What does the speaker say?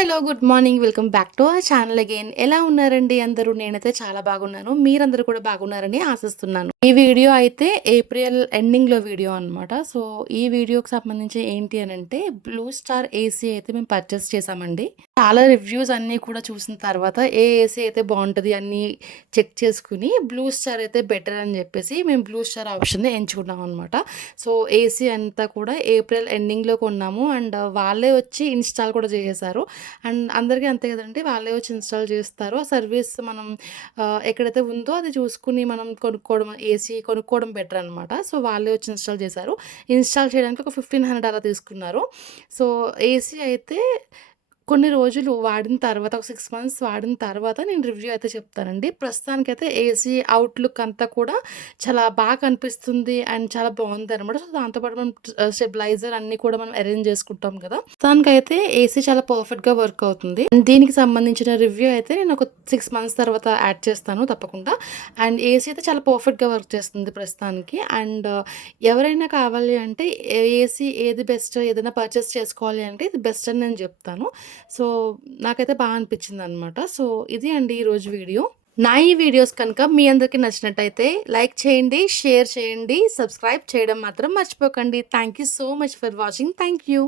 Hello! Good morning. Welcome back to our channel again. ఎలా ఉన్నారండి అందరూ? నేనైతే చాలా బాగున్నాను. మీరందరూ కూడా బాగున్నారని ఆశిస్తున్నాను. ఈ వీడియో అయితే ఏప్రిల్ ఎండింగ్‌లో వీడియో అనమాట. సో, ఈ వీడియోకి సంబంధించి ఏంటి అనంటే బ్లూ స్టార్ ఏసీ అయితే మేము పర్చేస్ చేశామండి. చాలా రివ్యూస్ అన్నీ కూడా చూసిన తర్వాత ఏ ఏసీ అయితే బావుంటది అన్నీ చెక్ చేసుకొని బ్లూ స్టార్ అయితే బెటర్ అని చెప్పేసి మేము బ్లూ స్టార్ ఆప్షన్‌ని ఎంచుకున్నాం అనమాట. సో, ఏసీ అంతా కూడా ఏప్రిల్ ఎండింగ్‌లో కొన్నాము. అండ్ వాళ్ళే వచ్చి ఇన్‌స్టాల్ కూడా చేసేసారు. అండ్ అందరికీ అంతే కదండీ! వాళ్ళే వచ్చి ఇన్‌స్టాల్ చేస్తారు. ఆ సర్వీస్ మనం ఎక్కడైతే ఉందో అది చూసుకొని మనం కొనుక్కోవడం ఏసీ కొనుక్కోవడం బెటర్ అనమాట. సో, వాళ్ళే వచ్చి ఇన్‌స్టాల్ చేశారు. ఇన్‌స్టాల్ చేయడానికి ఒక 1500 అలా తీసుకున్నారు. సో, ఏసీ అయితే కొన్ని రోజులు వాడిన తర్వాత ఒక 6 మంత్స్ వాడిన తర్వాత నేను రివ్యూ అయితే చెప్తానండి. ప్రస్తుతానికైతే ఏసీ అవుట్‌లుక్ అంతా కూడా చాలా బాగా కనిపిస్తుంది అండ్ చాలా బావుందనమాట. సో, దాంతో పాటు మనం స్టెబిలైజర్ అన్నీ కూడా మనం అరేంజ్ చేసుకుంటాం కదా! ప్రస్తుతానికైతే ఏసీ చాలా పర్ఫెక్ట్‌గా వర్క్ అవుతుంది. అండ్ దీనికి సంబంధించిన రివ్యూ అయితే నేను ఒక 6 మంత్స్ తర్వాత యాడ్ చేస్తాను తప్పకుండా. అండ్ ఏసీ అయితే చాలా పర్ఫెక్ట్‌గా వర్క్ చేస్తుంది ప్రస్తుతానికి. అండ్ ఎవరైనా కావాలి అంటే ఏసీ ఏది బెస్ట్ ఏదైనా పర్చేస్ చేసుకోవాలి అంటే ఇది బెస్ట్ అని నేను చెప్తాను. సో, నాకైతే అనిపించిందనమాట. సో, ఇది అండి ఈరోజు వీడియో. నా ఈ వీడియోస్ కనుక మీ అందరికి నచ్చినట్టయితే లైక్ చేయండి, షేర్ చేయండి, సబ్స్క్రైబ్ చేయడం మాత్రం మర్చిపోకండి. Thank you so much for watching. Thank you.